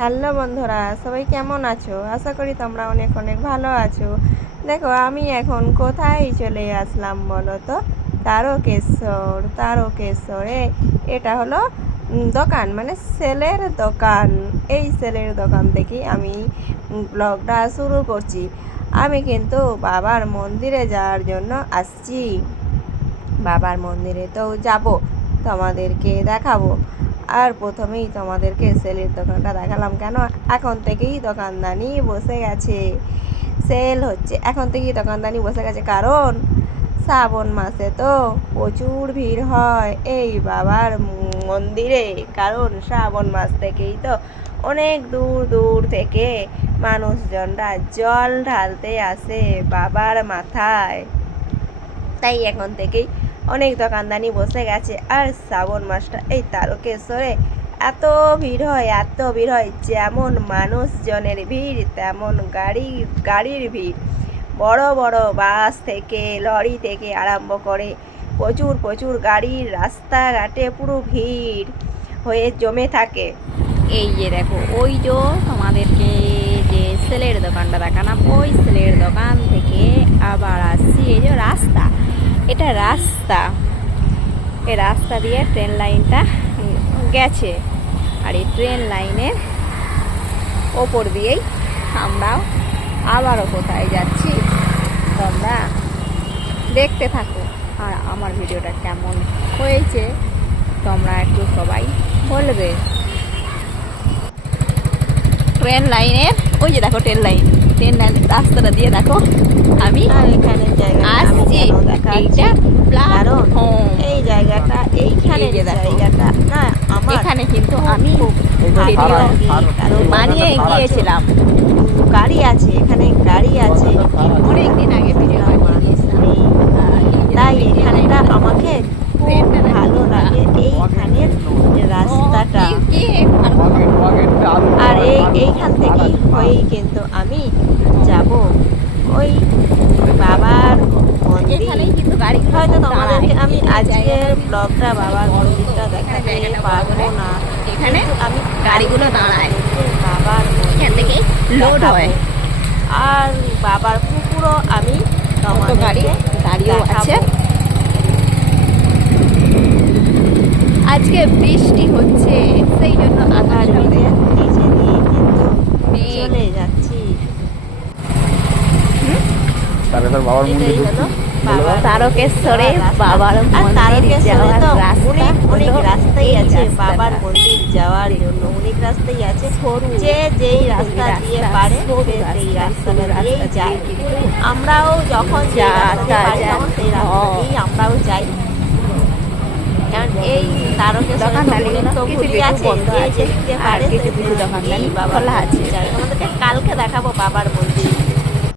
Hello বন্ধুরা, সবাই কেমন আছো? আশা করি তোমরা অনেক অনেক ভালো আছো। দেখো আমি এখন কোথায় চলে আসলাম বলো তো? তারকেশ্বরে। এটা হলো দোকান, মানে সেলের দোকান। এই সেলের দোকান থেকেই আমি ব্লগটা শুরু করছি। আমি কিন্তু বাবার মন্দিরে যাওয়ার জন্য আসছি। বাবার মন্দিরে তো যাব, তোমাদেরকে দেখাবো। আর প্রথমেই তোমাদেরকে সেলের দোকানটা দেখালাম কেন, এখন থেকেই দোকানদানি বসে গেছে। সেল হচ্ছে, এখন থেকেই দোকানদানি বসে গেছে, কারণ শ্রাবণ মাসে তো প্রচুর ভিড় হয় এই বাবার মন্দিরে। কারণ শ্রাবণ মাস থেকেই তো অনেক দূর দূর থেকে মানুষজনরা জল ঢালতে আসে বাবার মাথায়। তাই এখন থেকেই অনেক দোকানদানি বসে গেছে। আর শ্রাবণ মাসটা এই তারকেশ্বরে এত ভিড় হয়, এত ভিড় হয়, যেমন মানুষজনের ভিড় তেমন গাড়ির ভিড়। বড় বড় বাস থেকে, লরি থেকে আরম্ভ করে প্রচুর প্রচুর গাড়ির রাস্তাঘাটে পুরো ভিড় হয়ে জমে থাকে। এই যে দেখো, ওই যে তোমাদেরকে যে সেলের দোকানটা দেখালাম, ওই সেলের দোকান থেকে আবার আসছি। এই যে রাস্তা, এটা রাস্তা, এই রাস্তা দিয়ে ট্রেন লাইনটা গেছে। আর এই ট্রেন লাইনের ওপর দিয়েই আমরাও আবারও কোথায় যাচ্ছি তোমরা দেখতে থাকো। আর আমার ভিডিওটা কেমন হয়েছে তোমরা একটু সবাই বলবে। ট্রেন লাইনের ওই যে দেখো, ট্রেন লাইন রাস্তাটা দিয়ে দেখো আমি এখানে আসছি। এইটা প্ল্যাটফর্ম, এই জায়গাটা, এইখানে যে দেখো, জায়গাটা না আমার এখানে কিন্তু আমি ভিডিও বানিয়ে গিয়েছিলাম। গাড়ি আছে, এখানে গাড়ি আছে, অনেক দিন আগে ভিডিও বানিয়ে গিয়েছিলাম। তাই এখানটা আমাকে খুব ভালো লাগে, এইখানের রাস্তাটা। আর এইখান থেকেই হয়েই কিন্তু আমি যাব ওই বাবার মন্দির। হয়তো তোমাদেরকে আমি আজকের ব্লগটা বাবার মন্দিরটা দেখাতে পারবো না, এখানে আমি গাড়িগুলো দাঁড়ায়, বাবার এখান থেকে লোড হয়। আর বাবার পুকুরও আমি গাড়ি দাঁড়িয়েও আছে। আজকে বৃষ্টি হচ্ছে, সেই জন্য আকার নিচে দিয়ে কিন্তু চলে যাচ্ছি। এটাই হলো তারকেশ্বরে বাবার মন্দির যাওয়ার রাস্তা। অনেক রাস্তাই আছে বাবার মন্দির যাওয়ার জন্য, অনেক রাস্তাই আছে। যে যেই রাস্তা দিয়ে পারে সে সেই রাস্তাটা দিয়েই যায়। আমরাও যখন সেই রাস্তা পারি তখন সেই রাস্তা দিয়েই আমরাও যাই। কারণ এই তারকেশ্বরে তো ঘুরি আছে, যে যেতে পারে সেই বাবার যাই। তোমাদেরকে কালকে দেখাবো বাবার